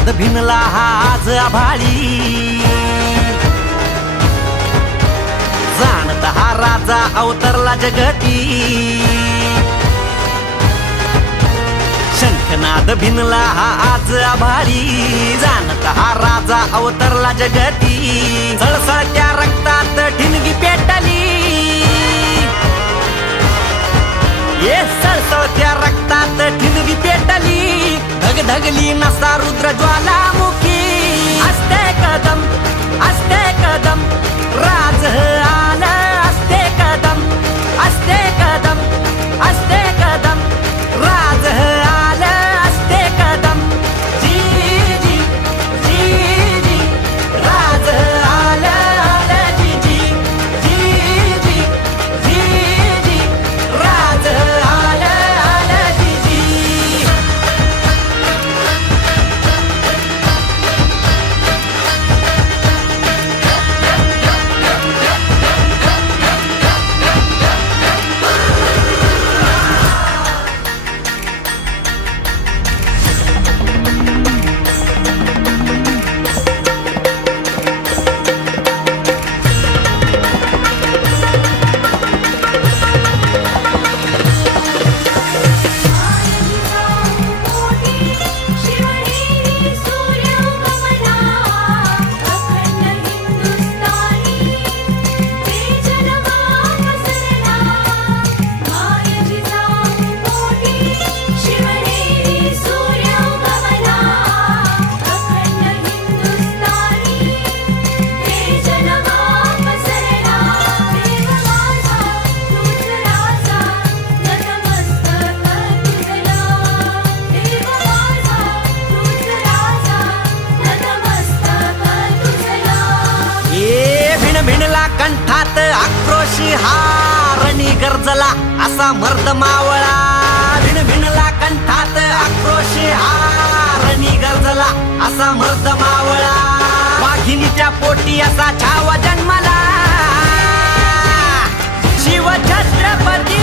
शंखनाद भिनला हा आज आभाळी, जाणता हा राजा अवतरला जगती। शंखनाद भिनला हा आज आभाळी, जाणता हा राजा अवतरला जगती। सळसळत्या रक्तात ठिणगी पेटली, ये सळसळत्या रक्तात ठिणगी पेटली। धगधगली नसा रुद्र ज्वालामुखी, असते कदम असते कदम राज आला, असते कदम असते कदम असते कदम राज आला, असते कदम। जी जी जी जी राज आला आला, जी जी जी जी जी जी राज आला आला, जी जी। भिनला कंठात आक्रोश हारणी गरजला असा मर्द मावळा। भिनला कंठात आक्रोश हारणी गरजला असा मर्द मावळा। वाघिणीच्या पोटी असा छावा जन्मला, शिव छत्रपती